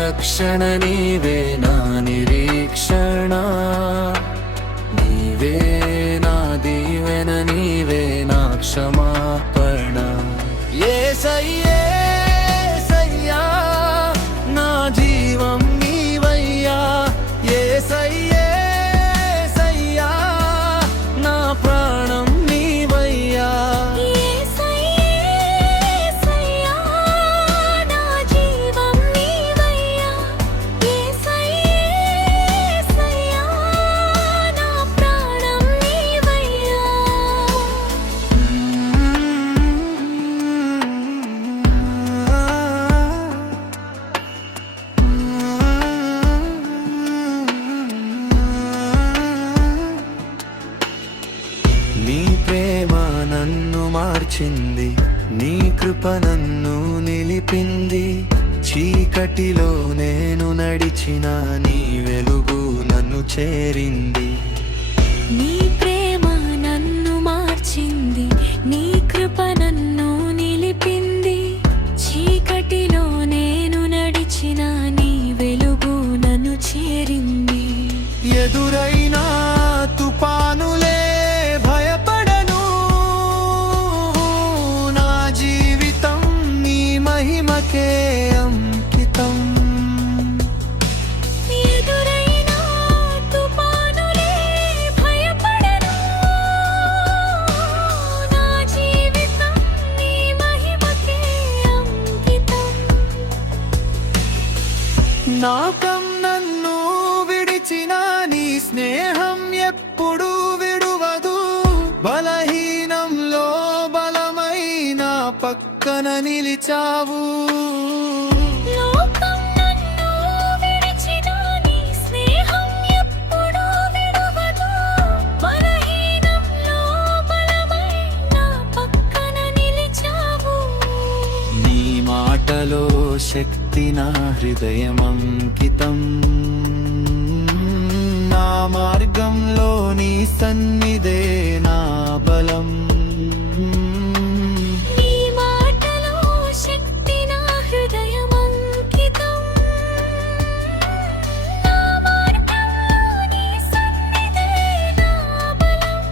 రక్షణ నీవే నా నిరీక్షణ, నీవే నా దీవెన, నీవే నా క్షమాపణ. యేసయ్యా యేసయ్యా నా జీవం నీవయ్యా, యేసయ్యా యేసయ్యా నా ప్రాణం నీవయ్యా. నీ ప్రేమ నన్ను మార్చింది, నీ కృప నన్ను నిలిపింది. చీకటిలో నేను నడిచిన నీ వెలుగు నన్ను చేరింది. నీ ప్రేమ నన్ను మార్చింది, నీ కృప నన్ను నిలిపింది. చీకటిలో నేను నడిచిన నీ వెలుగు నన్ను చేరింది. ఎదురైనా తుఫానులే భయపడను, నా జీవితం నీ మహిమకే అంకితం. ఎదురైనా తుఫానులే భయపడను, నా జీవితం నీ మహిమకే అంకితం. నాకం నన్ను విడిచిన నీ స్నేహం ఎప్పుడు విడువదు. బలహీనంలో బలమైన పక్కన నిలిచావు. లోకం నన్ను విడిచిన నీ స్నేహం ఎప్పుడు విడువదు. బలహీనంలో బలమైన పక్కన నిలిచావు. నీ మాటలో శక్తి, నా హృదయం అంకితం. నా మార్గంలో నీ సన్నిధే నా బలం. నీ మాటలో శక్తి, నా హృదయం అంకితం. నా మార్గంలో నీ సన్నిధే నా బలం.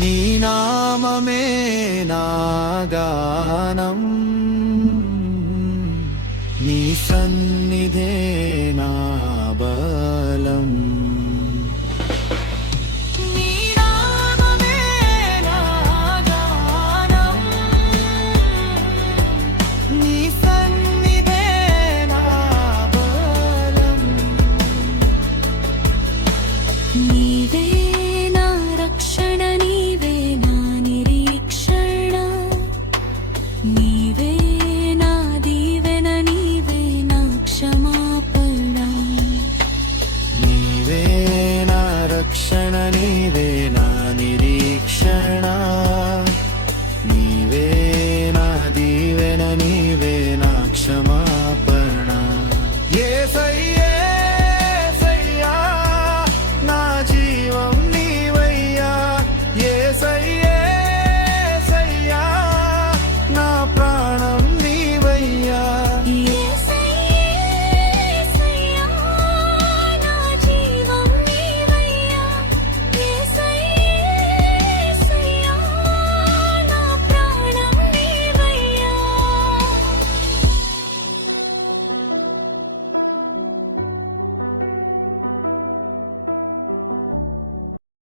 నీ నామమే నా గానం, నీ సన్నిధే నా బలం. నీ నామమే నా గానం, నీ సన్నిధే నా బలం. నీవే నా రక్షణ, నీవే నా నిరీక్షణ. నీవే నా దీవెన, నీవే నా క్షమాపణ. నీవే నా రక్షణ, నీవే నా నిరీక్షణ.